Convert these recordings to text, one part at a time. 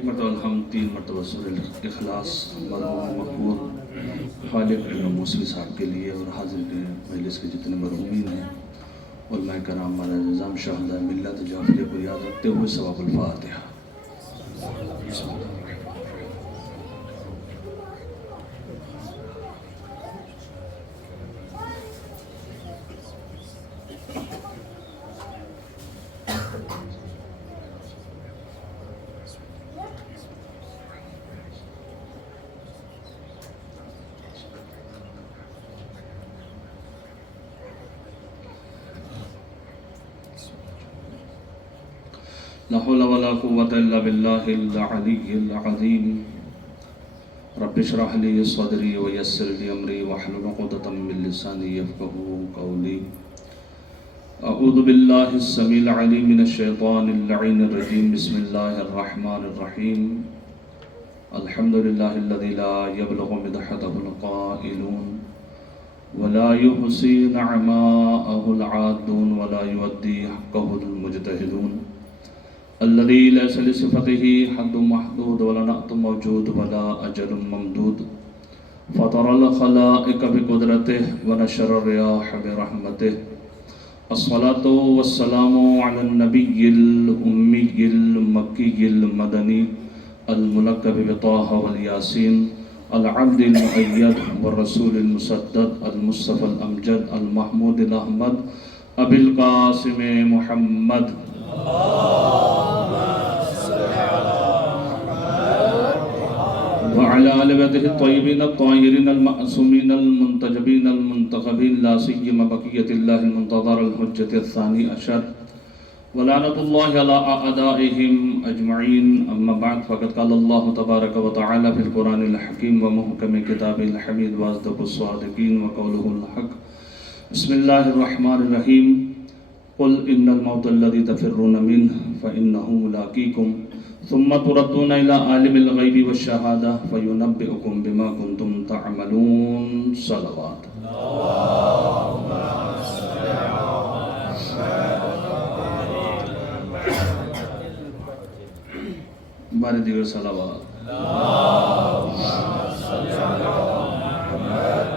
ایک مرتبہ الحمد، 3 مرتبہ سورہ اخلاص مرحوم مقبول خالق علم موسوی صاحب کے لیے اور حاضر مجلس کے جتنے مرحومین ہیں، علماء کرام، مراجع نظام، شہداء ملت جعفریہ کو یاد رکھتے ہوئے ثواب الفاتحہ۔ بسم اللہ۔ لا حول ولا قوة إلا بالله العلي العظيم رب اشرح لي صدري ويسر لي أمري واحلل عقدة من لساني يفقهوا قولي أعوذ بالله السميع العليم من الشيطان اللعين الرجيم بسم الله الرحمن الرحيم الحمد لله الذي لا يبلغ مدحته القائلون ولا يحصي نعماءه العادون ولا يؤدي حقه المجتهدون الذي ليس لصفته حد محدود ولا نعت موجود ولا أجل ممدود فطر الخلائق بقدرته ونشر الرياح برحمته الصلاة والسلام على النبي الأمي المكي المدني الملقب بطه والياسين العبد المؤيد والرسول المسدد المصطفى الأمجد المحمود الأحمد أبي القاسم محمد وعلى آل بيته الطيبين الطاهرين المعصومين المنتجبين المنتخبين لا سيما بقية الله المنتظر الحجة الثاني عشر ولعنة الله على أعدائهم أجمعين أما بعد فقد قال الله تبارك وتعالى في القرآن الحكيم ومحكم كتابه الحميد وأصدق الصادقين وقوله الحق بسم الله الرحمن الرحيم قل إن الموت الذي تفرون منه فإنه ملاقيكم ثم تردون إلى عالم الغيب والشهادة فينبئكم بما كنتم تعملون صلوات اللهم صل على محمد بارے دیگر صلوات اللهم صل على محمد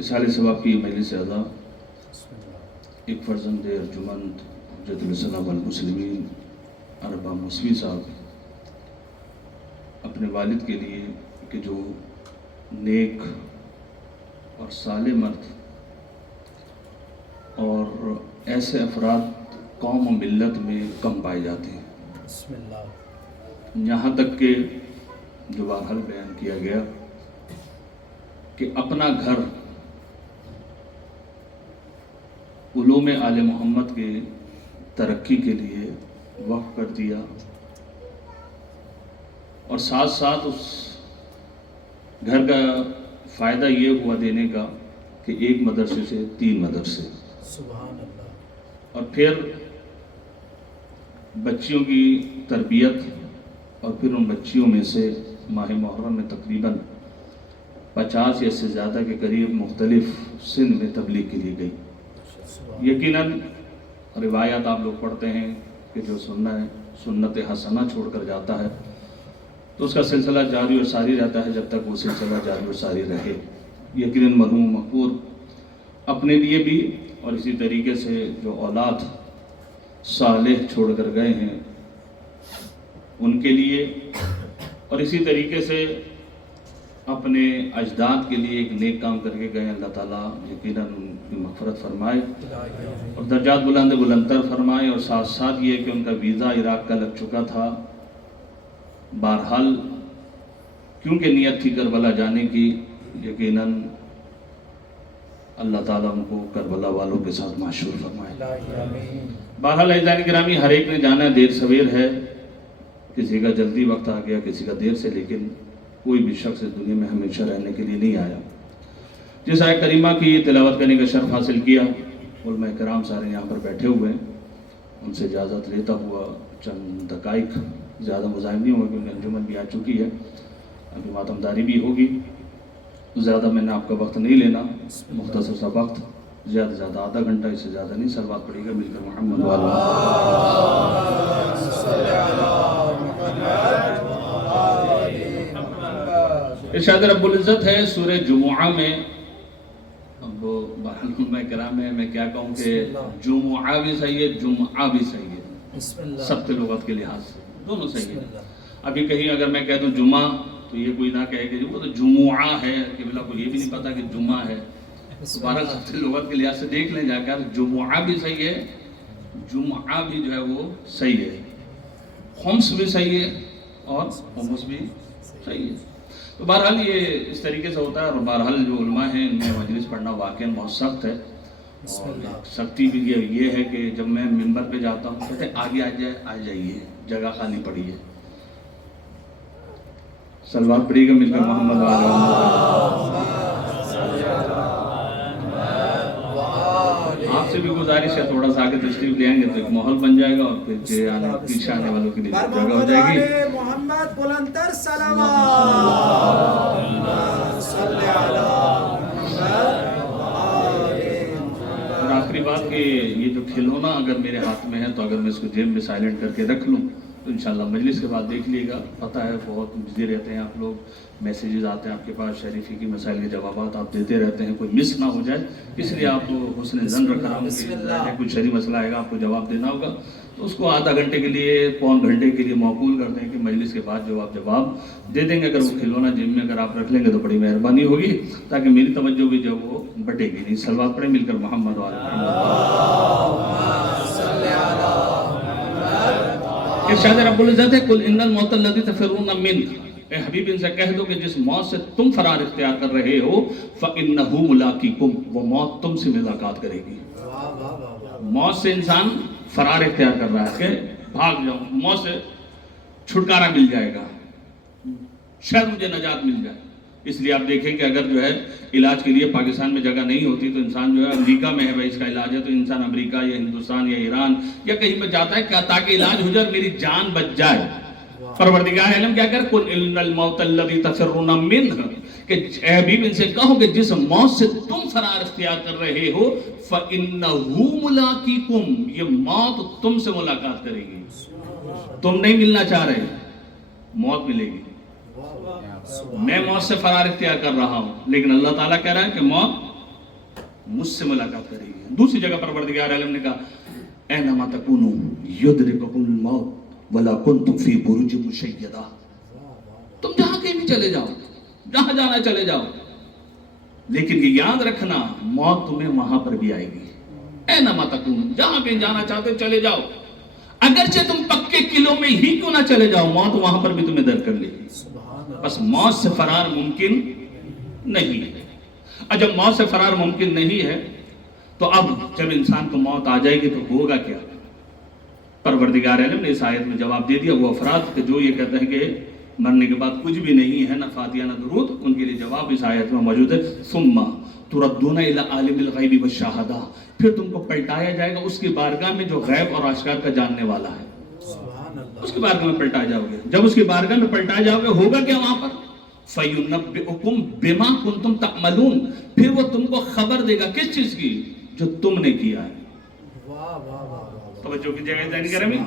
اسحال ثواب کی مجلس اعزاز ایک فرزند ارجمند حجت الاسلام والمسلمین اربا موسوی صاحب اپنے والد کے لیے کہ جو نیک اور صالح مرد اور ایسے افراد قوم و ملت میں کم پائے جاتے ہیں، بسم اللہ، یہاں تک کہ جو بہرحال بیان کیا گیا کہ اپنا گھر علوم آل محمد کے ترقی کے لیے وقف کر دیا اور ساتھ ساتھ اس گھر کا فائدہ یہ ہوا دینے کا کہ ایک مدرسے سے 3 مدرسے، سبحان اللہ، اور پھر بچیوں کی تربیت، اور پھر ان بچیوں میں سے ماہ محرم میں تقریباً 50 یا سے زیادہ کے قریب مختلف سن میں تبلیغ کے لیے گئی۔ یقیناً روایات آپ لوگ پڑھتے ہیں کہ جو سنت حسنہ چھوڑ کر جاتا ہے تو اس کا سلسلہ جاری اور ساری رہتا ہے جب تک وہ سلسلہ جاری اور ساری رہے۔ یقیناً مرحوم مقبول اپنے لیے بھی اور اسی طریقے سے جو اولاد صالح چھوڑ کر گئے ہیں ان کے لیے، اور اسی طریقے سے اپنے اجداد کے لیے ایک نیک کام کر کے گئے، اللہ تعالیٰ یقیناً ان کی مغفرت فرمائے اور درجات بلندتر فرمائے، اور ساتھ ساتھ یہ کہ ان کا ویزا عراق کا لگ چکا تھا، بہرحال کیونکہ نیت تھی کربلا جانے کی، یقیناً اللہ تعالیٰ ان کو کربلا والوں کے ساتھ محشور فرمائے۔ بہرحال عزیزان گرامی، ہر ایک نے جانا ہے، دیر سویر ہے، کسی کا جلدی وقت آ گیا، کسی کا دیر سے، لیکن کوئی بھی شخص اس دنیا میں ہمیشہ رہنے کے لیے نہیں آیا۔ جس آیت کریمہ کی تلاوت کرنے کا شرف حاصل کیا، علماء کرام سارے یہاں پر بیٹھے ہوئے ہیں، ان سے اجازت لیتا ہوا چند دقائق، زیادہ مزاحم نہیں ہوگا کیونکہ انجمن بھی آ چکی ہے، ابھی ماتم داری بھی ہوگی، زیادہ میں نے آپ کا وقت نہیں لینا، مختصر سا وقت زیادہ سے زیادہ آدھا گھنٹہ، اس سے زیادہ نہیں، صلوات پڑھیے گا مل کر محمد والا۔ ارشاد رب العزت ہے سورہ جمعہ میں، اب علماء کرام ہے، میں کیا کہوں کہ جمعہ بھی صحیح ہے، جمعہ بھی صحیح ہے، سب لغت کے لحاظ سے دونوں صحیح ہے۔ ابھی کہیں اگر میں کہہ دوں جمعہ تو یہ کوئی نہ کہے کہ وہ تو جمعہ ہے، کہ بلا کو یہ بھی نہیں پتا کہ جمعہ ہے۔ دوبارہ سب لغت کے لحاظ سے دیکھ لیں جا کر، جمعہ بھی صحیح ہے، جمعہ بھی جو ہے وہ صحیح ہے، خمس بھی صحیح ہے اور خمس بھی صحیح ہے۔ تو بہرحال یہ اس طریقے سے ہوتا ہے، اور بہرحال جو علماء ہیں ان میں مجلس پڑھنا واقعاً بہت سخت ہے، اور سختی بھی یہ ہے کہ جب میں ممبر پہ جاتا ہوں کہتے ہیں آگے آ جائیے، جگہ خالی پڑی ہے۔ صلوات پڑھیے گا مل کر محمد آپ سے بھی گزارش ہے تھوڑا سا آگے تشریف لے آئیں گے تو ایک ماحول بن جائے گا، اور پھر پیچھے آنے والوں کے لیے جگہ ہو جائے گی۔ محمد بلندر صلوات۔ اور آخری بات کہ یہ جو کھلونا اگر میرے ہاتھ میں ہے تو اگر میں اس کو جیب میں سائلنٹ کر کے رکھ لوں تو انشاءاللہ مجلس کے بعد دیکھ لیے گا۔ پتہ ہے بہت بزی رہتے ہیں آپ لوگ، میسیجز آتے ہیں آپ کے پاس، شریفی کی مسائل کے جوابات آپ دیتے رہتے ہیں، کوئی مس نہ ہو جائے، اس لیے آپ کو حسن ظن رکھ رہا ہوں کہ کوئی شرعی مسئلہ آئے گا آپ کو جواب دینا ہوگا تو اس کو آدھا گھنٹے کے لیے، پون گھنٹے کے لیے موقول کر دیں کہ مجلس کے بعد جو آپ جواب دے دیں گے۔ اگر وہ کھلونا جیب میں اگر آپ رکھ لیں گے تو بڑی مہربانی ہوگی، تاکہ میری توجہ بھی جو وہ بٹے گی نہیں۔ صلوات پڑھیں مل کر محمد وعلی ارشاد رب العزت ہے قل ان الموت الذی تفرون منہ، اے حبیب ان سے کہہ دو کہ جس موت سے تم فرار اختیار کر رہے ہو فإنہ ملاقیکم، وہ موت تم سے ملاقات کرے گی۔ موت سے انسان فرار اختیار کر رہا ہے کہ بھاگ جاؤں، موت سے چھٹکارا مل جائے گا، شاید مجھے نجات مل جائے۔ اس لیے آپ دیکھیں کہ اگر جو ہے علاج کے لیے پاکستان میں جگہ نہیں ہوتی تو انسان جو ہے امریکہ میں ہے بھائی اس کا علاج ہے تو انسان امریکہ یا ہندوستان یا ایران یا کہیں پہ جاتا ہے کیا تاکہ علاج ہو جائے اور میری جان بچ جائے۔ پروردگار عالم کیا کر قل ان الموت الذی تفرون منہ، کہ اے حبیب ان سے کہو کہ جس موت سے تم فرار اختیار کر رہے ہو فإنہ ملاقیکم، یہ موت تم سے ملاقات کرے گی۔ تم نہیں ملنا چاہ رہے، موت ملے گی۔ میں موت سے فرار اختیار کر رہا ہوں لیکن اللہ تعالیٰ کہہ رہا ہے کہ موت مجھ سے ملاقات کرے گی۔ دوسری جگہ پروردگار عالم نے کہا اینما تکونوا یدرککم الموت ولا کنتم فی بروج مشیدہ، تم جہاں کہیں بھی چلے جاؤ، جہاں جانا چلے جاؤ، لیکن یہ یاد رکھنا موت تمہیں وہاں پر بھی آئے گی۔ اینما تکونوا، جہاں کہیں جانا چاہتے چلے جاؤ، اگرچہ تم پکے قلعوں میں ہی کیوں نہ چلے جاؤ، موت وہاں پر بھی تمہیں در کر لے گی۔ بس موت سے فرار ممکن نہیں ہے۔ اور جب موت سے فرار ممکن نہیں ہے تو اب جب انسان کو موت آ جائے گی تو ہوگا کیا؟ پروردگار عالم نے اس آیت میں جواب دے دیا۔ وہ افراد کہ جو یہ کہتے ہیں کہ مرنے کے بعد کچھ بھی نہیں ہے، نہ فاتحہ نہ درود، ان کے لیے جواب اس آیت میں موجود ہے ثم تردون الی عالم الغیب والشہادہ، پھر تم کو پلٹایا جائے گا اس کی بارگاہ میں جو غیب اور آشکار کا جاننے والا ہے، اس کی بارگاہ میں پلٹا جاؤ گے۔ جب اس کی بارگاہ میں پلٹا جاؤ گے ہوگا کیا وہاں پر؟ فَيُنَبِّئُكُمْ بِمَا كُنْتُمْ تَعْمَلُونَ، پھر وہ تم کو خبر دے گا کس چیز کی؟ جو تم نے کیا ہے۔ توجہ کی جگہ ذہن کریں گے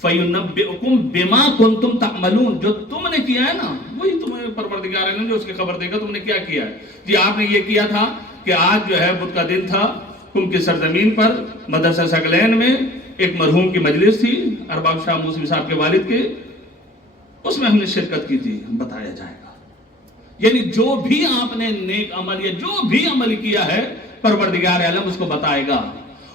فَيُنَبِّئُكُمْ بِمَا كُنْتُمْ تَعْمَلُونَ، جو تم نے کیا ہے نا وہی تمہیں پروردگار عالم جو اس کی خبر دے گا تم نے کیا کیا ہے۔ جی آپ نے یہ کیا تھا کہ آج جو ہے بدھ کا دن تھا، کم کی سرزمین پر مدرسہ ثقلین میں ایک مرحوم کی مجلس تھی، ارباب شاہ موسوی صاحب کے والد کے، اس میں ہم نے شرکت کی تھی، بتایا جائے گا۔ یعنی جو بھی آپ نے نیک عمل یا جو بھی عمل کیا ہے پروردگار عالم اس کو بتائے گا،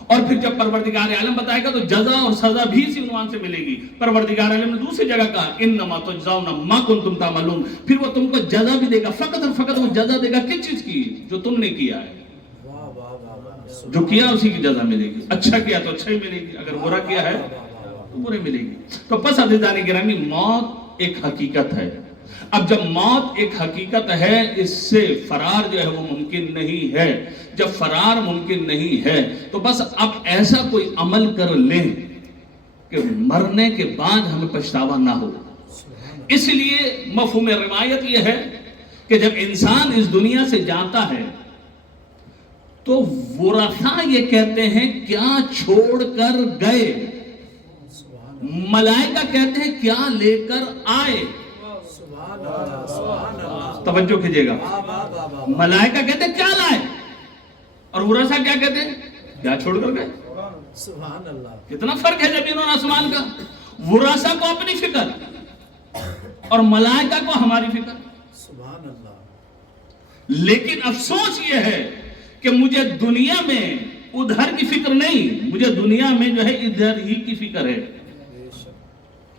اور پھر جب پروردگار عالم بتائے گا تو جزا اور سزا بھی اسی عنوان سے ملے گی۔ پروردگار عالم نے دوسری جگہ کہا انما تجزون ما کنتم تعملون، پھر وہ تم کو جزا بھی دے گا، فقط اور فقط وہ جزا دے گا کس چیز کی؟ جو تم نے کیا ہے، جو کیا اسی کی جزا ملے گی۔ اچھا کیا تو اچھا ہی ملے گی، اگر برا کیا ہے تو برے ملے گی۔ تو پس عزیزان گرامی موت ایک حقیقت ہے۔ اب جب موت ایک حقیقت ہے اس سے فرار جو ہے وہ ممکن نہیں ہے۔ جب فرار ممکن نہیں ہے تو بس اب ایسا کوئی عمل کر لیں کہ مرنے کے بعد ہمیں پچھتاوا نہ ہو۔ اس لیے مفہوم روایت یہ ہے کہ جب انسان اس دنیا سے جاتا ہے تو ورثہ یہ کہتے ہیں کیا چھوڑ کر گئے، ملائکہ کہتے ہیں کیا لے کر آئے. توجہ کیجئے گا، ملائکہ کہتے ہیں کیا لائے اور ورثہ کیا کہتے ہیں کیا چھوڑ کر گئے. سبحان اللہ. کتنا فرق ہے زمین اور آسمان کا. ورثہ کو اپنی فکر اور ملائکہ کو ہماری فکر. سبحان اللہ. لیکن افسوس یہ ہے کہ مجھے دنیا میں ادھر کی فکر نہیں، مجھے دنیا میں جو ہے ادھر ہی کی فکر ہے.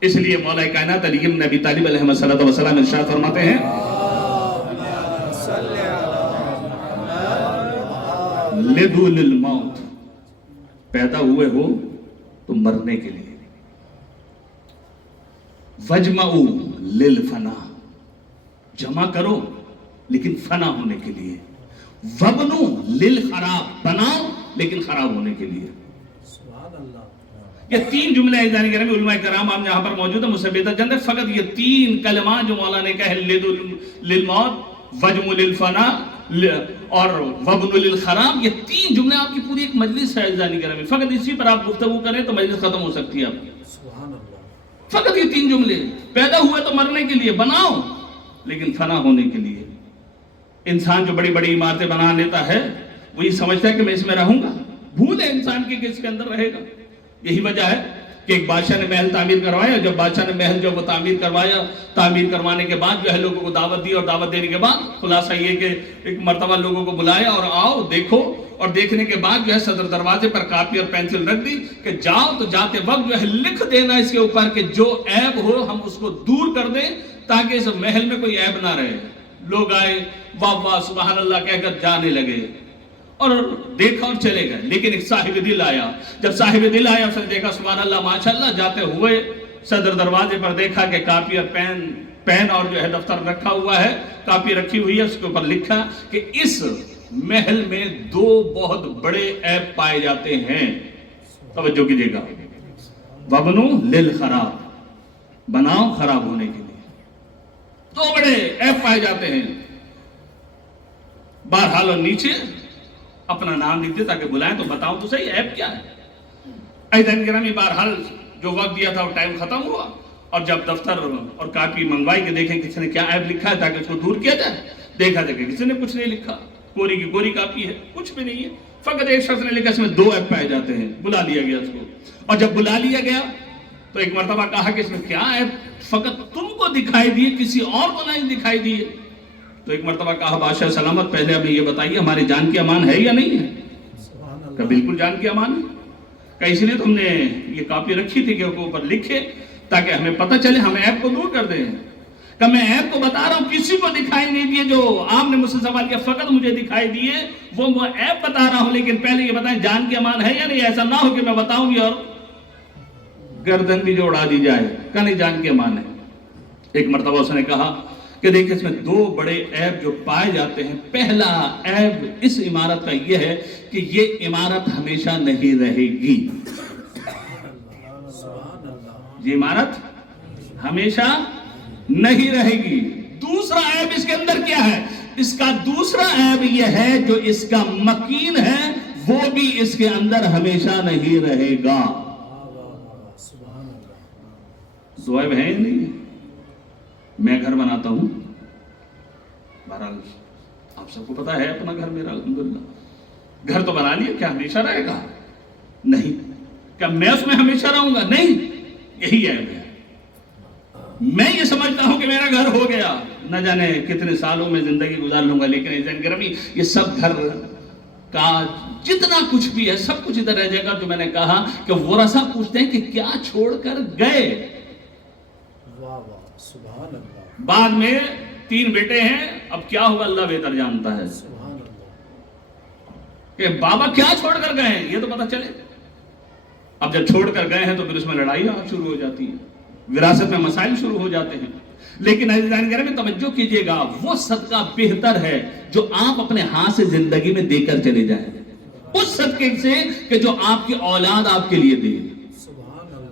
اس لیے مولا کائنات علی بن ابی طالب علیہ السلام ارشاد فرماتے ہیں لدو للموت، پیدا ہوئے ہو تو مرنے کے لیے، وجمعو للفنا، جمع کرو لیکن فنا ہونے کے لیے، وبنو للخراب، بناؤ لیکن خراب ہونے کے لیے. سبحان اللہ. یہ تین جملے عزیزان گرامی علماء کرام آپ جہاں پر موجود ہیں مجھ سے بہتر جانتے ہیں. فقط یہ تین کلمات جو مولا نے کہے لدو للموت، وجمع للفنا اور وبن للخراب، یہ تین جملے آپ کی پوری ایک مجلس ہے عزیزان گرامی. فقط اسی پر آپ گفتگو کریں تو مجلس ختم ہو سکتی ہے آپ کی. سبحان اللہ. فقط یہ تین جملے، پیدا ہوئے تو مرنے کے لیے، بناؤ لیکن فنا ہونے کے لیے. انسان جو بڑی بڑی عمارتیں بنا لیتا ہے وہ یہ سمجھتا ہے کہ میں اس میں رہوں گا، بھول ہے انسان کی کہ اس کے اندر رہے گا. یہی وجہ ہے کہ ایک بادشاہ نے محل تعمیر کروایا. جب بادشاہ نے محل جو وہ تعمیر کروایا، تعمیر کروانے کے بعد جو ہے لوگوں کو دعوت دی، اور دعوت دینے کے بعد خلاصہ یہ کہ ایک مرتبہ لوگوں کو بلایا اور آؤ دیکھو، اور دیکھنے کے بعد جو ہے صدر دروازے پر کاپی اور پینسل رکھ دی کہ جاؤ تو جاتے وقت جو ہے لکھ دینا اس کے اوپر کہ جو عیب ہو ہم اس کو دور کر دیں تاکہ اس محل میں کوئی عیب نہ رہے. لوگ آئے واہ واہ سبحان اللہ کہہ کر جانے لگے اور دیکھا اور چلے گئے. لیکن ایک صاحب دل آیا. جب صاحب دل آیا اس نے دیکھا سبحان اللہ ماشاءاللہ، جاتے ہوئے صدر دروازے پر دیکھا کہ کاپی اور پین اور جو ہے دفتر رکھا ہوا ہے، کاپی رکھی ہوئی ہے، اس کے اوپر لکھا کہ اس محل میں دو بہت بڑے عیب پائے جاتے ہیں. توجہ کیجئے گا، وبنو للخراب، بناؤ خراب ہونے کے لیے. دو بڑے عیب پائے جاتے ہیں. بہرحال اور نیچے اپنا نام لکھ دے تاکہ بلائیں تو بتاؤں تو صحیح عیب کیا ہے. عزیزان گرامی بہرحال جو وقت دیا تھا وہ ٹائم ختم ہوا، اور جب دفتر اور کاپی منگوائی کہ دیکھیں کسی نے کیا عیب لکھا ہے تاکہ اس کو دور کیا جائے، دیکھا کہ کسی نے کچھ نہیں لکھا، کوری کی کوری کاپی ہے، کچھ بھی نہیں ہے. فقط ایک شخص نے لکھا اس میں دو عیب پائے جاتے ہیں. بلا لیا گیا اس کو، اور جب بلا لیا گیا تو ایک مرتبہ کہا کہ اس میں کیا عیب فقط تم کو دکھائی دیے، کسی اور کو نہیں دکھائی دیے. تو ایک مرتبہ کہا بادشاہ سلامت پہلے ہمیں یہ بتائیے ہماری جان کی امان ہے یا نہیں ہے. کہ بالکل جان کی امان ہے. کہ اس لیے تو ہم نے یہ کاپی رکھی تھی کہ اوپر لکھے تاکہ ہمیں پتہ چلے، ہم عیب کو دور کر دیں. کہ میں عیب کو بتا رہا ہوں، کسی کو دکھائی نہیں دیے. جو آپ نے مجھ سے سوال کیا فقط مجھے دکھائی دیے، وہ عیب بتا رہا ہوں. لیکن پہلے یہ بتائیں جان کی امان ہے یا نہیں. ایسا نہ ہو کہ میں بتاؤں گی اور گردن بھی جو اڑا دی جائے. کہ نہیں جان کی امان ہے. ایک مرتبہ اس نے کہا کہ دیکھیں اس میں دو بڑے عیب جو پائے جاتے ہیں. پہلا عیب اس عمارت کا یہ ہے کہ یہ عمارت ہمیشہ نہیں رہے گی. یہ عمارت ہمیشہ نہیں رہے گی. دوسرا عیب اس کے اندر کیا ہے؟ اس کا دوسرا عیب یہ ہے جو اس کا مکین ہے وہ بھی اس کے اندر ہمیشہ نہیں رہے گا. دو عیب ہیں نہیں. میں گھر بناتا ہوں، بہرحال آپ سب کو پتا ہے اپنا گھر میرا الحمدللہ. گھر تو بنا لیا، کیا ہمیشہ رہے گا؟ نہیں. کیا میں اس میں ہمیشہ رہوں گا؟ نہیں. یہی عیب ہے. میں یہ سمجھتا ہوں کہ میرا گھر ہو گیا، نہ جانے کتنے سالوں میں زندگی گزار لوں گا. لیکن عزیزان گرامی یہ سب گھر کا جتنا کچھ بھی ہے سب کچھ ادھر رہ جائے گا. جو میں نے کہا کہ ورثہ پوچھتے ہیں کہ کیا چھوڑ کر گئے. سبحان اللہ. بعد میں 3 بیٹے ہیں، اب کیا ہوگا اللہ بہتر جانتا ہے. سبحان اللہ. کہ بابا کیا چھوڑ کر گئے ہیں یہ تو پتہ چلے. اب جب چھوڑ کر گئے ہیں تو پھر اس میں لڑائیاں شروع ہو جاتی ہیں، وراثت میں مسائل شروع ہو جاتے ہیں. لیکن عزیزان گرامی توجہ کیجئے گا، وہ صدقہ بہتر ہے جو آپ اپنے ہاتھ سے زندگی میں دے کر چلے جائیں، اس صدقے سے کہ جو آپ کی اولاد آپ کے لیے دے.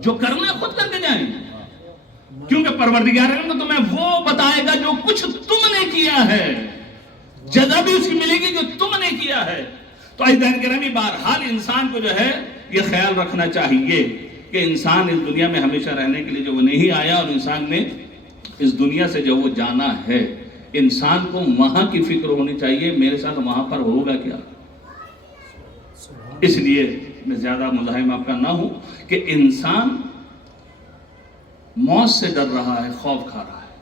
جو کرنا خود کر کے جائیں، کیونکہ پروردگار عالم تمہیں وہ بتائے گا جو کچھ تم نے کیا ہے، جزا بھی اس کی ملے گی جو تم نے کیا ہے. تو عزیزان گرامی بہرحال انسان کو جو ہے یہ خیال رکھنا چاہیے کہ انسان اس دنیا میں ہمیشہ رہنے کے لیے جو وہ نہیں آیا، اور انسان نے اس دنیا سے جو وہ جانا ہے، انسان کو وہاں کی فکر ہونی چاہیے میرے ساتھ وہاں پر ہوگا کیا۔ اس لیے میں زیادہ مزاحم آپ کا نہ ہوں کہ انسان موت سے ڈر رہا ہے، خوف کھا رہا ہے،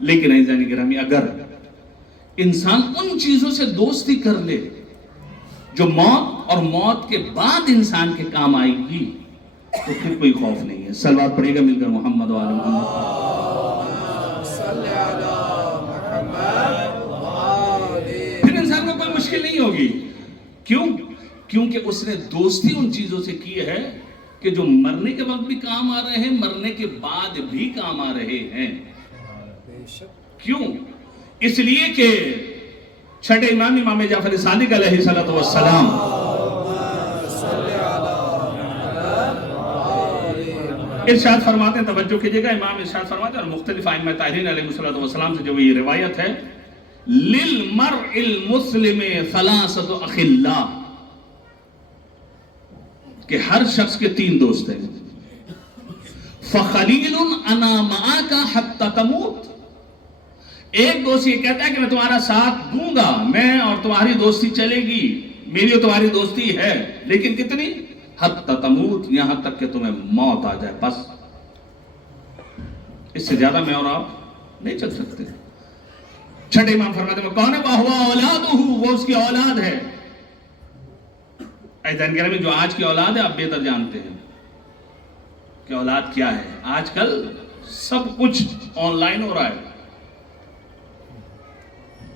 لیکن عزیزان گرامی اگر انسان ان چیزوں سے دوستی کر لے جو موت اور موت کے بعد انسان کے کام آئے گی، تو پھر کوئی خوف نہیں ہے۔ صلوات پڑھے گا مل کر محمد و آل محمد۔ پھر انسان کو کوئی مشکل نہیں ہوگی، کیوں؟ کیونکہ اس نے دوستی ان چیزوں سے کی ہے کہ جو مرنے کے وقت بھی کام آ رہے ہیں، مرنے کے بعد بھی کام آ رہے ہیں۔ کیوں؟ اس لیے کہ چھٹے امام امام جعفر صادق علیہ السلام ارشاد فرماتے ہیں، توجہ کیجئے گا، امام ارشاد فرماتے ہیں، اور مختلف ائمہ طاہرین علیہ السلام سے جو یہ روایت ہے، لِلْمَرْءِ الْمُسْلِمِ ثَلَاثَةُ أَخِلَّا، کہ ہر شخص کے 3 دوست ہیں۔ فَخَلِيلٌ أَنَا مَعَكَ حَتَّى تَمُوتَ، ایک دوست یہ کہتا ہے کہ میں تمہارا ساتھ دوں گا، میں اور تمہاری دوستی چلے گی، میری اور تمہاری دوستی ہے، لیکن کتنی؟ حتی تموت، یہاں تک کہ تمہیں موت آ جائے، بس اس سے زیادہ میں اور آپ نہیں چل سکتے۔ چھٹے امام فرماتے ہیں کون ہے؟ وَهُوَ أَوْلَادُهُ، وہ اس کی اولاد ہے۔ عزیزان گرامی جو آج کی اولاد ہے آپ بہتر جانتے ہیں کہ اولاد کیا ہے۔ آج کل سب کچھ آن لائن ہو رہا ہے۔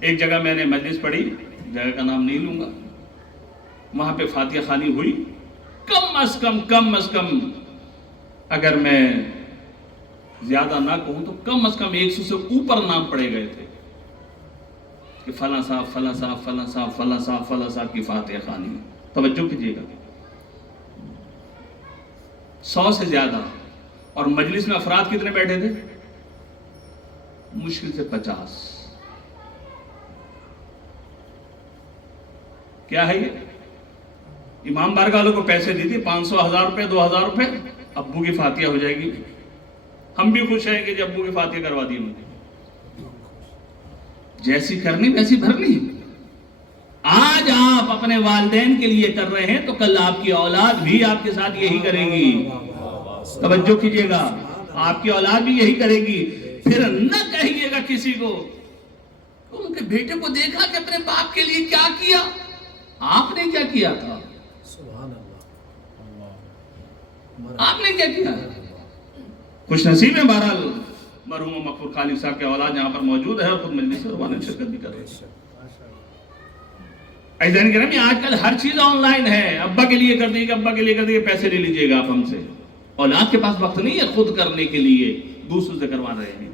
ایک جگہ میں نے مجلس پڑھی، جگہ کا نام نہیں لوں گا، وہاں پہ فاتحہ خوانی ہوئی، کم از کم اگر میں زیادہ نہ کہوں تو کم از کم 100 سے اوپر نام پڑے گئے تھے کہ فلاں صاحب فلاں صاحب فلاں صاحب فلاں صاحب فلاں صاحب کی فاتحہ خوانی ہے۔ توجہ کیجیے گا، 100 سے زیادہ، اور مجلس میں افراد کتنے بیٹھے تھے؟ مشکل سے 50۔ کیا ہے یہ؟ امام بارگاہ والوں کو پیسے دی تھی 500 1000 روپے 2000 روپے، ابو کی فاتحہ ہو جائے گی۔ ہم بھی خوش ہیں کہ جب ابو کی فاتحہ کروا دی ہوں، جیسی کرنی ویسی بھرنی۔ آج آپ اپنے والدین کے لیے کر رہے ہیں تو کل آپ کی اولاد بھی آپ کے ساتھ یہی کرے گی۔ توجہ کیجئے گا، آپ کی اولاد بھی یہی کرے گی۔ پھر نہ کہیے گا کسی کو ان کے بیٹے کو دیکھا کہ اپنے باپ کے لیے کیا کیا، آپ نے کیا کیا تھا؟ سبحان اللہ، آپ نے کیا کیا؟ خوش نصیب ہے بہرحال مرحوم مغفور خالق صاحب کے اولاد یہاں پر موجود ہے اور خود مجلس سے روانہ شرکت بھی کر رہے ہیں۔ عزیزان گرامی آج کل ہر چیز آن لائن ہے، ابا کے لیے کر دیجیے گا، ابا کے لیے کر دیجیے، پیسے لے لیجیے گا آپ ہم سے۔ اولاد کے پاس وقت نہیں ہے خود کرنے کے لیے، دوسروں سے کروا رہے ہیں۔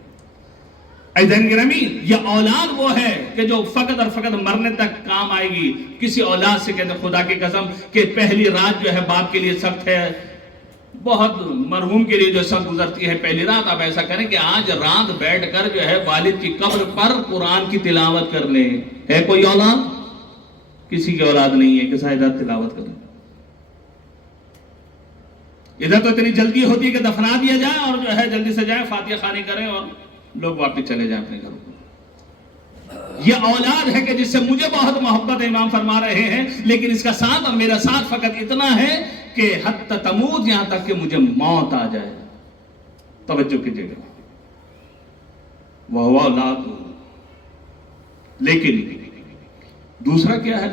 عزیزان گرامی یہ اولاد وہ ہے کہ جو فقط اور فقط مرنے تک کام آئے گی۔ کسی اولاد سے کہتے خدا کی قسم کہ پہلی رات جو ہے باپ کے لیے سخت ہے، بہت مرحوم کے لیے جو سخت گزرتی ہے پہلی رات، آپ ایسا کریں کہ آج رات بیٹھ کر جو ہے والد کی قبر پر قرآن کی تلاوت کر لیں۔ ہے کوئی اولاد؟ کسی کی اولاد نہیں ہے کہ سائدات تلاوت کریں۔ ادھر تو اتنی جلدی ہوتی ہے کہ دفنا دیا جائے اور جو ہے جلدی سے جائیں فاتحہ خوانی کریں اور لوگ واپس چلے جائیں اپنے گھروں کو۔ یہ اولاد ہے کہ جس سے مجھے بہت محبت امام فرما رہے ہیں، لیکن اس کا ساتھ اور میرا ساتھ فقط اتنا ہے کہ حتی تموت، یہاں تک کہ مجھے موت آ جائے۔ توجہ کیجئے گا، وہ اولاد۔ لیکن دوسرا کیا ہے؟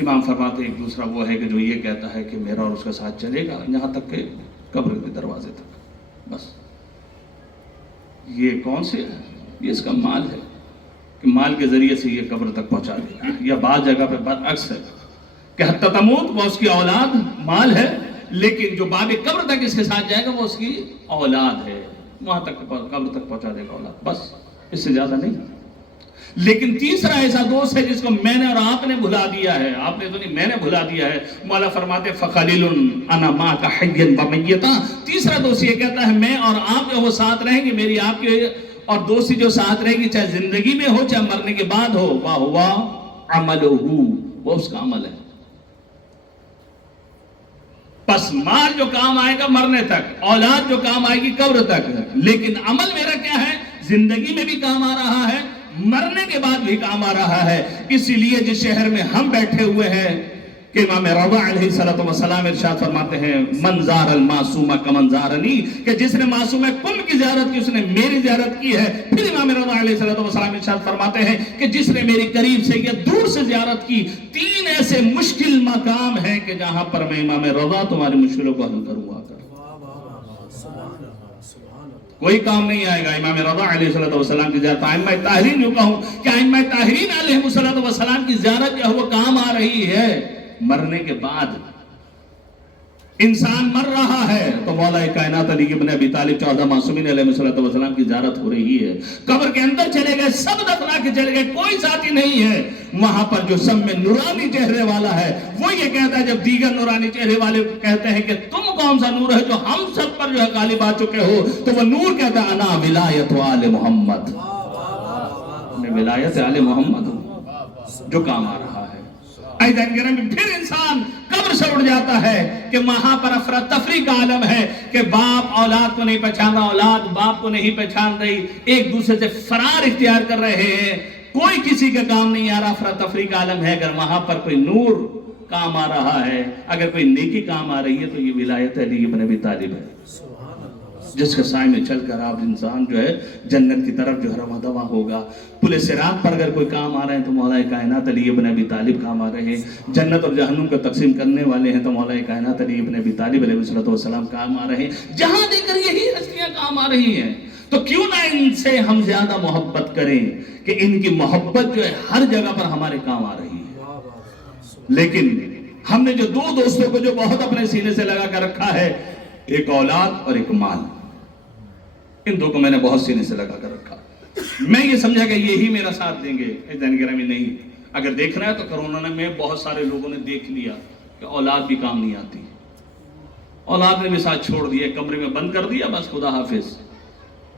امام فرماتے ہیں ایک دوسرا وہ ہے کہ جو یہ کہتا ہے کہ میرا اور اس کا ساتھ چلے گا یہاں تک کہ قبر کے دروازے تک، بس۔ یہ کون سے ہے؟ یہ اس کا مال ہے کہ مال کے ذریعے سے یہ قبر تک پہنچا دے گا۔ یا بعض جگہ پہ برعکس ہے کہ حتی تموت وہ اس کی اولاد مال ہے، لیکن جو باب قبر تک اس کے ساتھ جائے گا وہ اس کی اولاد ہے، وہاں تک قبر تک پہنچا دے گا اولاد، بس اس سے زیادہ نہیں۔ لیکن تیسرا ایسا دوست ہے جس کو میں نے اور آپ نے بھلا دیا ہے، آپ نے تو نہیں میں نے بھلا دیا ہے۔ مولا فرماتے فخلیل انا معک حیا ومیتا، تیسرا دوست یہ کہتا ہے میں اور آپ جو وہ ساتھ رہیں گے، میری آپ کے اور دوستی جو ساتھ رہے گی چاہے زندگی میں ہو چاہے مرنے کے بعد ہو، واہ عملہ، وہ اس کا عمل ہے. پس مال جو کام آئے گا مرنے تک، اولاد جو کام آئے گی قبر تک، لیکن عمل میرا کیا ہے؟ زندگی میں بھی کام آ رہا ہے، مرنے کے بعد بھی کام آ رہا ہے. اسی لیے جس شہر میں ہم بیٹھے ہوئے ہیں کہ امام رضا علیہ السلام ارشاد فرماتے ہیں من زار المعصوم کمن زارنی، کہ جس نے معصوم کل کی زیارت کی اس نے میری زیارت کی ہے. پھر امام رضا علیہ السلام ارشاد فرماتے ہیں کہ جس نے میری قریب سے یا دور سے زیارت کی، 3 ایسے مشکل مقام ہیں کہ جہاں پر میں امام رضا تمہاری مشکلوں کو حل کروں گا. کوئی کام نہیں آئے گا امام رضا علیہ السلام کی زیارت. ائمہ طاہرین یوں کہوں کہ ائمہ طاہرین علیہ السلام کی زیارت جو ہے وہ کام آ رہی ہے. مرنے کے بعد انسان مر رہا ہے تو مولا کائنات علی ابن ابی طالب 14 معصومین علیہ السلام کی زیارت ہو رہی ہے. قبر کے اندر چلے گئے، سب دفنا کے چلے گئے، کوئی ساتھی نہیں ہے. وہاں پر جو سب میں نورانی چہرے والا ہے وہ یہ کہتا ہے، جب دیگر نورانی چہرے والے کہتے ہیں کہ تم کون سا نور ہے جو ہم سب پر جو ہے غالب آ چکے ہو، تو وہ نور کہتا ہے انا ولایت آل محمد، میں ولایت آل محمد ہوں. جو کام آ رہا ہے پھر انسان قبر سے اٹھ جاتا ہے کہ وہاں پر افراتفری کا عالم ہے کہ باپ اولاد کو نہیں پہچان رہا، اولاد باپ کو نہیں پہچان رہی، ایک دوسرے سے فرار اختیار کر رہے ہیں، کوئی کسی کا کام نہیں آ رہا. افراتفری کا عالم ہے. اگر وہاں پر کوئی نور کام آ رہا ہے، اگر کوئی نیکی کام آ رہی ہے، تو یہ ولایت علی ابن ابی طالب ہے، جس کے سائے میں چل کر آپ انسان جو ہے جنت کی طرف جو ہے رواں دواں ہوگا. پل صراط پر اگر کوئی کام آ رہے ہیں تو مولا کائنات علی ابن ابی طالب کام آ رہے ہیں. جنت اور جہنم کو تقسیم کرنے والے ہیں تو مولا کائنات علی ابن ابی طالب علیہ السلام کام آ رہے ہیں. جہاں دے کر یہی ہستیاں کام آ رہی ہیں تو کیوں نہ ان سے ہم زیادہ محبت کریں کہ ان کی محبت جو ہے ہر جگہ پر ہمارے کام آ رہی ہے. لیکن ہم نے جو 2 دوستوں کو جو بہت اپنے سینے سے لگا کر رکھا ہے، ایک اولاد اور ایک مال، ان 2 کو میں نے بہت سینے سے لگا کر رکھا. میں یہ سمجھا کہ یہی میرا ساتھ دیں گے. گرامی نہیں، اگر دیکھنا ہے تو کرونا میں بہت سارے لوگوں نے دیکھ لیا کہ اولاد بھی کام نہیں آتی، اولاد نے بھی ساتھ چھوڑ دیا، کمرے میں بند کر دیا، بس خدا حافظ.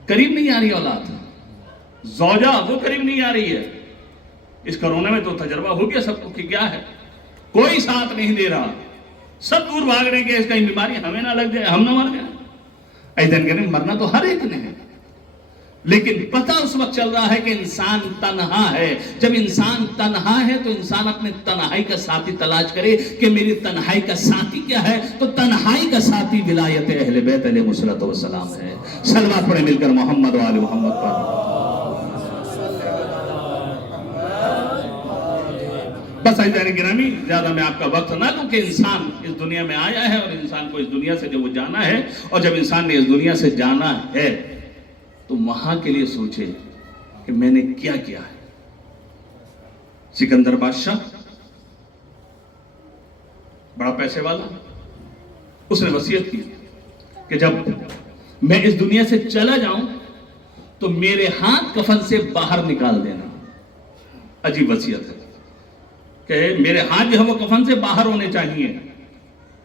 قریب نہیں آ رہی اولاد، زوجہ وہ قریب نہیں آ رہی ہے. اس کرونا میں تو تجربہ ہو گیا سب کو کہ کیا ہے، کوئی ساتھ نہیں دے رہا، سب دور بھاگ رہے کہ اس کا بیماری ہمیں نہ لگ جائے، ہم نہ مر جائیں. مرنا تو ہر ایک نے ہے، لیکن پتہ اس وقت چل رہا ہے کہ انسان تنہا ہے. جب انسان تنہا ہے تو انسان اپنے تنہائی کا ساتھی تلاش کرے کہ میری تنہائی کا ساتھی کیا ہے. تو تنہائی کا ساتھی ولایت اہل بیت علیہ السلام ہے. صلوات پڑھیں مل کر محمد و آل محمد پر. بس گرامی زیادہ میں آپ کا وقت نہ لوں کہ انسان اس دنیا میں آیا ہے اور انسان کو اس دنیا سے جب وہ جانا ہے، اور جب انسان نے اس دنیا سے جانا ہے تو وہاں کے لیے سوچے کہ میں نے کیا کیا ہے. سکندر بادشاہ بڑا پیسے والا، اس نے وصیت کی کہ جب میں اس دنیا سے چلا جاؤں تو میرے ہاتھ کفن سے باہر نکال دینا. عجیب وصیت ہے کہ میرے ہاتھ جو ہے وہ کفن سے باہر ہونے چاہیے.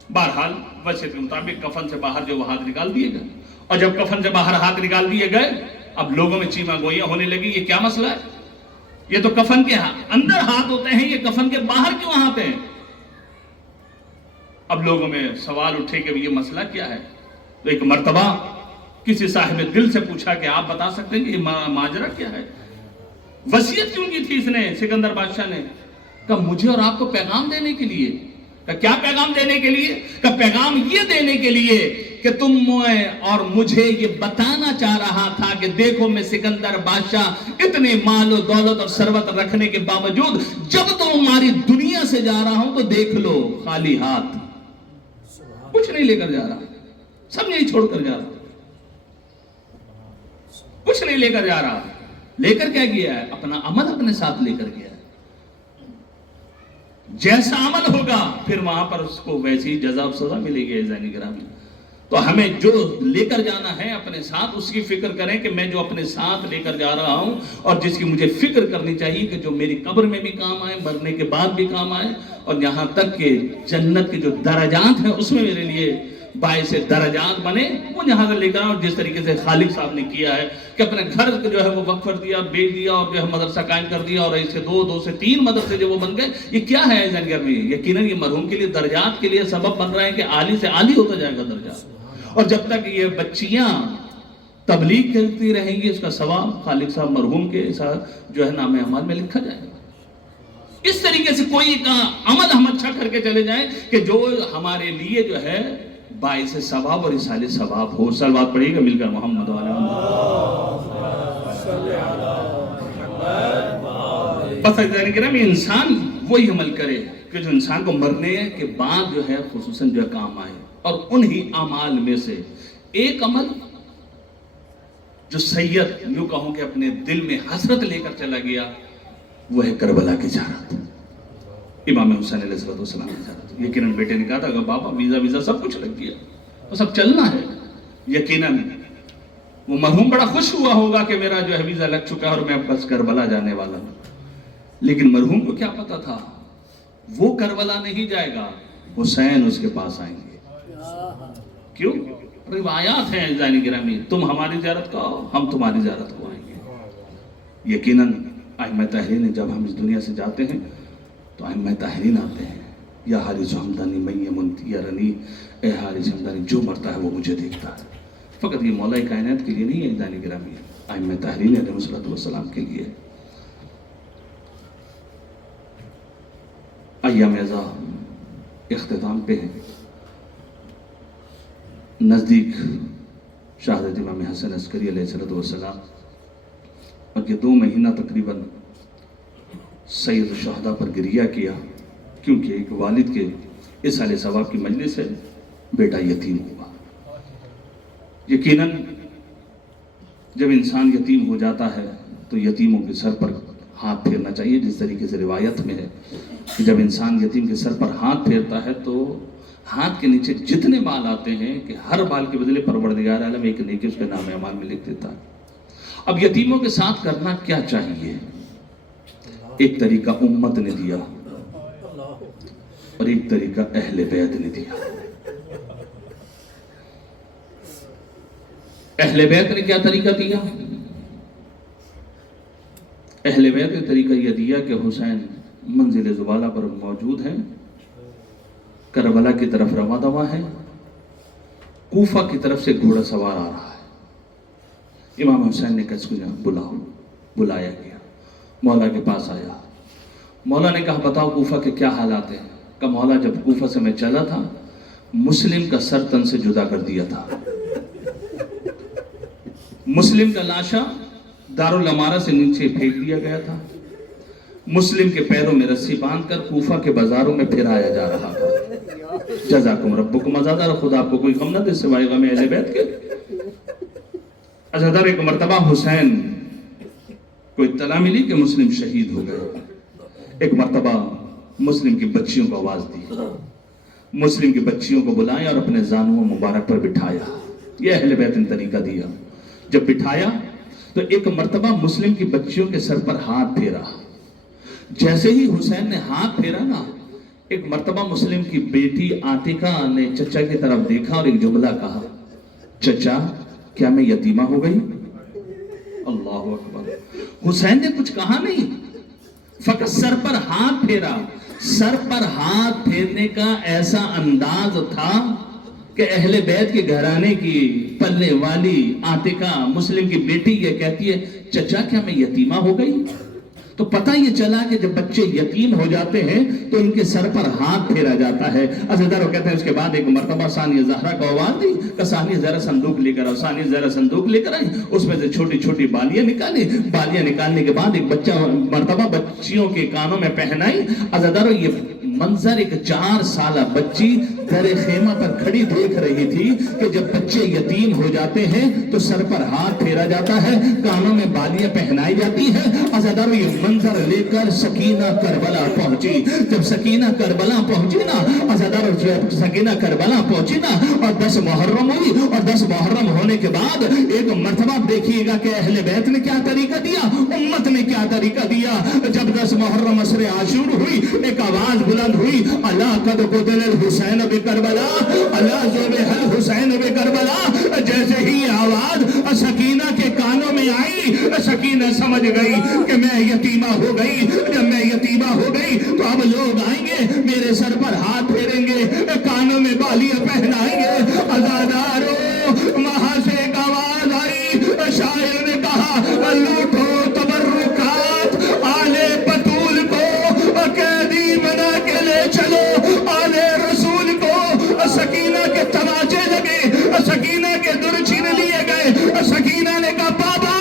بہرحال وصیت کے مطابق کفن سے باہر جو وہ ہاتھ نکال دیے گئے، اور جب کفن سے باہر ہاتھ نکال دیے گئے اب لوگوں میں چیما گوئیاں ہونے لگی، یہ کیا مسئلہ ہے، یہ تو کفن کے اندر ہاتھ ہوتے ہیں، یہ کفن کے باہر کیوں ہاتھ ہیں. اب لوگوں میں سوال اٹھے کہ یہ مسئلہ کیا ہے. تو ایک مرتبہ کسی صاحب دل سے پوچھا کہ آپ بتا سکتے ہیں کہ یہ ماجرا کیا ہے، وصیت کیوں کی تھی اس نے سکندر بادشاہ نے. کہ مجھے اور آپ کو پیغام دینے کے لیے. کہ کیا پیغام دینے کے لیے؟ کہ پیغام یہ دینے کے لیے کہ تم اور مجھے یہ بتانا چاہ رہا تھا کہ دیکھو میں سکندر بادشاہ اتنے مال و دولت اور ثروت رکھنے کے باوجود جب تمہاری دنیا سے جا رہا ہوں تو دیکھ لو خالی ہاتھ، کچھ نہیں لے کر جا رہا، سب یہی چھوڑ کر جا رہا، کچھ نہیں لے کر جا رہا. لے کر کیا گیا ہے؟ اپنا عمل اپنے ساتھ لے کر گیا ہے. جیسا عمل ہوگا پھر وہاں پر اس کو ویسی جزا و سزا ملے گی. عزیزان گرامی، تو ہمیں جو لے کر جانا ہے اپنے ساتھ اس کی فکر کریں کہ میں جو اپنے ساتھ لے کر جا رہا ہوں اور جس کی مجھے فکر کرنی چاہیے کہ جو میری قبر میں بھی کام آئے، مرنے کے بعد بھی کام آئے، اور یہاں تک کہ جنت کے جو درجات ہیں اس میں میرے لیے باعث درجات بنے، وہ یہاں سے لے کر آؤں جس طریقے سے خالق صاحب نے کیا ہے کہ اپنے گھر جو ہے وہ وقف کر دیا، بیچ دیا اور جو ہے مدرسہ قائم کر دیا، اور ایسے دو سے تین مدرسے جو وہ بن گئے. یہ کیا ہے زنگر میں؟ یقیناً یہ مرحوم کے لیے درجات کے لیے سبب بن رہا ہے کہ عالی سے عالی ہوتا جائے گا درجات. اور جب تک یہ بچیاں تبلیغ کرتی رہیں گی، اس کا ثواب خالق صاحب مرحوم کے ساتھ جو ہے نام اعمال میں لکھا جائے گا. اس طریقے سے کوئی عمل ہم اچھا کر کے چلے جائیں کہ جو ہمارے لیے جو ہے باعث ثواب اور اصال ثواب ہو. صلوات پڑھیے گا مل کر محمد علیہ بس. انسان وہی عمل کرے کہ جو انسان کو مرنے کے بعد جو ہے خصوصاً جو ہے کام آئے. اور انہی اعمال میں سے ایک عمل جو سید یوں کہوں کہ اپنے دل میں حسرت لے کر چلا گیا، وہ ہے کربلا کی زیارت. امام حسین علیہ السلام کی زیارت. یقیناً بیٹے نے کہا تھا کہ بابا ویزا سب کچھ لگ گیا، بس اب چلنا ہے. یقیناً وہ مرحوم بڑا خوش ہوا ہوگا کہ میرا جو ہے ویزا لگ چکا ہے اور میں اب بس کربلا جانے والا ہوں. لیکن مرحوم کو کیا پتا تھا وہ کربلا نہیں جائے گا، حسین اس کے پاس آئیں گے. کیوں؟ روایات ہیں عزیزان گرامی، تم ہماری زیارت کو آؤ، ہم تمہاری زیارت کو آئیں گے. یقیناً ائمہ طاہرین جب ہم اس دنیا سے جاتے ہیں تو ائمہ طاہرین آتے ہیں. یا حارث حمدانی میں منتیرنی، اے حارث حمدانی جو مرتا ہے وہ مجھے دیکھتا ہے. فقط یہ مولا کائنات کے لیے نہیں ہے عزیزان گرامی، ائمہ طاہرین علیہ السلام کے لیے. ایام عزا اختتام پہ ہیں. نزدیک شہادت امام حسن عسکری علیہ السلام، اور یہ 2 مہینہ تقریباً سید الشہداء پر گریہ کیا، کیونکہ ایک والد کے اصال ثواب کی مجلس ہے، بیٹا یتیم ہوا. یقیناً جب انسان یتیم ہو جاتا ہے تو یتیموں کے سر پر ہاتھ پھیرنا چاہیے. جس طریقے سے روایت میں ہے کہ جب انسان یتیم کے سر پر ہاتھ پھیرتا ہے تو ہاتھ کے نیچے جتنے بال آتے ہیں کہ ہر بال کے بدلے پروردگار عالم ایک نیکی اس کے نام اعمال میں لکھ دیتا ہے. اب یتیموں کے ساتھ کرنا کیا چاہیے؟ ایک طریقہ امت نے دیا اور ایک طریقہ اہل بیت نے دیا. اہل بیت نے کیا طریقہ دیا؟ اہل بیت نے طریقہ یہ دیا کہ حسین منزل زبالہ پر موجود ہیں، کربلا کی طرف رواں دواں ہے، کوفہ کی طرف سے گھوڑا سوار آ رہا ہے. امام حسین نے کس کو بلایا گیا، مولا کے پاس آیا. مولا نے کہا بتاؤ کوفہ کے کیا حالات ہیں؟ کہ مولا جب کوفہ سے میں چلا تھا مسلم کا سر تن سے جدا کر دیا تھا، مسلم کا لاشا دارالامارہ سے نیچے پھینک دیا گیا تھا، مسلم کے پیروں میں رسی باندھ کر کوفہ کے بازاروں میں پھرایا جا رہا تھا. جزاکم ربکم ازادہ، خدا آپ کو کوئی غم نہ دے سوائے غم اہل بیت کے. ازادہ ایک مرتبہ حسین کو اطلاع ملی کہ مسلم شہید ہو گئے. ایک مرتبہ مسلم کی بچیوں کو آواز دی، مسلم کی بچیوں کو بلایا اور اپنے زانوں مبارک پر بٹھایا. یہ اہل بیت نے طریقہ دیا. جب بٹھایا تو ایک مرتبہ مسلم کی بچیوں کے سر پر ہاتھ پھیرا. جیسے ہی حسین نے ہاتھ پھیرا نا، ایک مرتبہ مسلم کی بیٹی عاتقہ نے چچا کی طرف دیکھا اور ایک جملہ کہا، چچا کیا میں یتیمہ ہو گئی؟ اللہ اکبر. حسین نے کچھ کہا نہیں، فقط سر پر ہاتھ پھیرا. سر پر ہاتھ پھیرنے کا ایسا انداز تھا کہ اہل بیت کے گھرانے کی پلنے والی عاتقہ مسلم کی بیٹی یہ کہتی ہے چچا کیا میں یتیمہ ہو گئی؟ تو پتہ یہ چلا کہ جب بچے یتیم ہو جاتے ہیں تو ان کے سر پر ہاتھ پھیرا جاتا ہے. عزیزدارو کہتے ہیں اس کے بعد ایک مرتبہ ثانیہ زہرا کو آواز دی کہ ثانیہ زہرا صندوق لے کر آؤ. ثانیہ زہرا صندوق لے کر آئی، اس میں سے چھوٹی چھوٹی بالیاں نکالی. بالیاں نکالنے کے بعد ایک مرتبہ بچیوں کے کانوں میں پہنائی. عزیزدارو یہ منظر ایک 4 سالہ بچی در خیمہ پر کھڑی دیکھ رہی تھی کہ جب بچے یتیم ہو جاتے ہیں تو سر پر ہاتھ پھیرا جاتا ہے، کانوں میں بالیاں پہنائی جاتی ہیں. عزیزدارو یہ منظر لے کر سکینہ کربلا پہنچی. جب سکینہ کربلا پہنچی نا عزیزدارو، جب سکینہ کربلا پہنچی نا اور 10 محرم ہوئی، اور 10 محرم ہونے کے بعد ایک مرتبہ دیکھیے گا کہ اہل بیت نے کیا طریقہ دیا، امت نے کیا طریقہ دیا. جب 10 محرم عصر عاشور ہوئی، ایک آواز بلند ہوئی، الا قد قتل الحسین کربلا لازم حل حسین بے کربلا. جیسے ہی آواز سکینہ کے کانوں میں آئی سکینہ سمجھ گئی کہ میں یتیمہ ہو گئی. جب میں یتیمہ ہو گئی تو اب لوگ آئیں گے میرے سر پر ہاتھ پھیریں گے, کانوں میں بالیاں پہنائیں گے. عزادارو وہاں سے ایک آواز آئی, شاعر نے کہا لوٹو تبرکات آل بطول کو قیدی بنا کے لے چلو, آل رسول کو. سکینہ کے تماچے لگے, سکینہ کے در چھین لیے گئے. سکینہ نے کہا بابا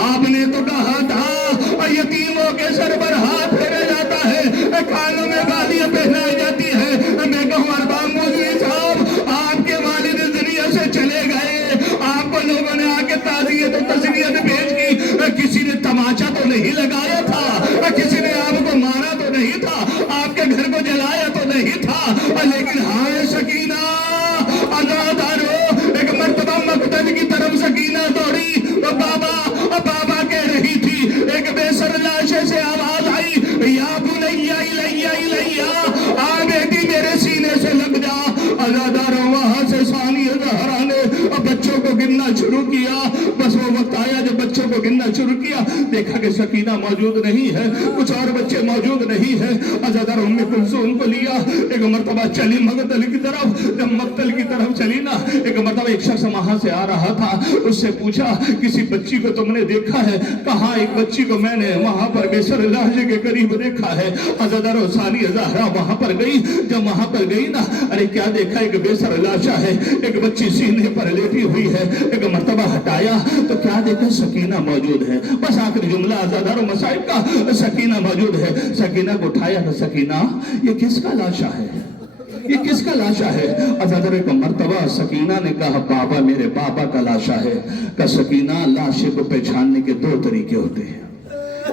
آپ نے تو کہا تھا یتیموں کے سر پر ہاتھ پھیرا جاتا ہے, کانوں میں بالیاں پہنائی جاتی ہے. میں کہوں ارباب موضوعی صاحب آپ کے والد دنیا سے چلے گئے, آپ کو لوگوں نے آ کے تعزیت و تسلیت پیش کی, کسی نے تماچا تو نہیں لگایا تھا, کسی نے آپ کو مارا تو نہیں تھا, آپ کے گھر کو جلایا تو نہیں تھا, لیکن ہائے سکینہ عزادارو ایک مرتبہ مقتل کی طرف سکینہ دوڑی. بابا کہہ رہی تھی, ایک بے سر لاشے سے آواز آئی یا بنیا الیہ الیہ, آ بیٹی میرے سینے سے لگ جا. عزادارو وہاں سے ثانیہ زہرا نے بچوں کو گننا شروع کیا. بس وہ وقت آیا جب بچوں کو گننا شروع کیا, دیکھا کہ سکینہ موجود نہیں ہے, کچھ اور بچے موجود نہیں ہیں. عزادارو ام کلثوم کو لیا, ایک مرتبہ چلی مقتل کی طرف. جب مقتل کی طرف چلی نا, ایک مرتبہ ایک شخص وہاں سے آ رہا تھا, اس سے پوچھا کسی بچی کو تم نے دیکھا ہے؟ کہاں ایک بچی کو میں نے وہاں پر بیسر لہجے کے قریب دیکھا ہے. عزادارو ثانیہ زہرا وہاں پر گئی. جب وہاں پر گئی نا, ارے کیا دیکھا, ایک بیسر لاشا ہے, ایک بچی سینے پر لیٹی ہوئی ہے. ایک مرتبہ ہٹایا تو کیا دیکھا, سکینہ موجود ہے. بس آخری جملہ عزادارو مصائب کا, سکینہ موجود ہے. سکینہ کو اٹھایا کہ سکینہ یہ کس کا لاشا ہے, یہ کس کا لاشا ہے؟ عزادارو ایک مرتبہ سکینہ نے کہا بابا میرے بابا کا لاشا ہے. کہ سکینہ لاشے کو پہچاننے کے دو طریقے ہوتے ہیں,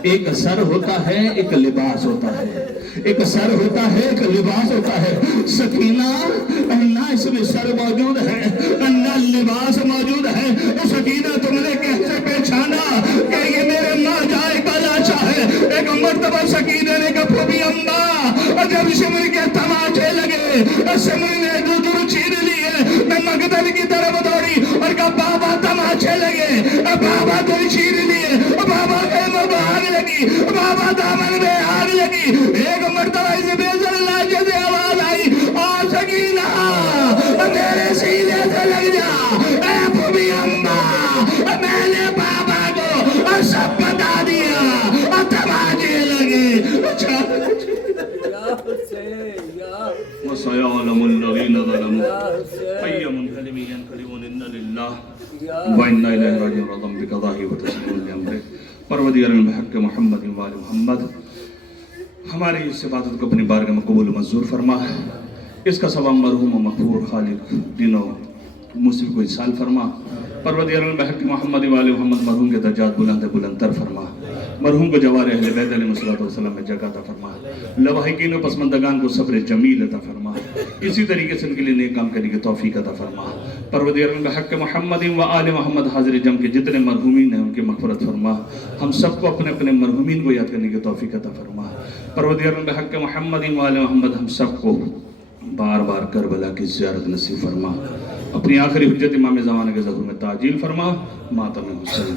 ایک سر ہوتا ہے, ایک لباس ہوتا ہے. ایک سر ہوتا ہے, ایک لباس ہوتا ہے. سکینہ نہ اس میں سر موجود ہے نہ لباس موجود ہے. سکینہ تم نے کیسے پہچانا کہ یہ میرے ماں جائے کا لاشا ہے؟ ایک مرتبہ سکینہ نے کہا پھوپھی اماں, جب شمر کے تماچے لگے, شمر نے دودھ چھین لیے, میں مقتل کی طرف دوڑی اور کہا بابا تماچے لگے, بابا دل چھین لیے, بابا خیمہ میں آگ لگی, بابا دامن میں آگ لگی. ایک مرتبہ اس بیزر لاشے سے آواز آئی, آ سکینہ میرے سینے سے لگ جا. اے پھوپھی اماں, میں نے بابا کو سب بتا دیا, تماچے لگے. وَسَيَعْلَمُ الَّذِينَ ظَلَمُوا أَيَّ مُنْقَلِبٍ يَنْقَلِبُونَ إِنَّ لِلَّهِ وَإِنَّا إِلَيْهِ رَاجِعُونَ. رضا بقضائه وتسليما لأمره. پروردگار بحق محمد وآل محمد, ہماری اس عبادت کو اپنی بارگاہ میں قبول و منظور فرما. اس کا ثواب مرحوم و مغفور خالق دین و مسلم کو اصال فرما. پروردگار بحق محمد وآل محمد مرحوم کے درجات بلند تر فرما. مرحوم کو جوار اہل بیت علیہ السلام میں جگہ عطا فرما. لواحقین و پسماندگان کو صبر جمیل عطا فرما. اسی طریقے سے ان کے لیے نیک کام کرنے کی توفیق عطا فرما. پروردگار بحق محمد و آل محمد حاضر جم کے جتنے مرحومین ہیں ان کی مغفرت فرما. ہم سب کو اپنے اپنے مرحومین کو یاد کرنے کی توفیق عطا فرما. پروردگار بحق محمد و آل محمد ہم سب کو بار بار کربلا کی زیارت نصیب فرما. اپنی آخری حجت امام زمانہ کے ظہور میں تعجیل فرما. ماتم حسین.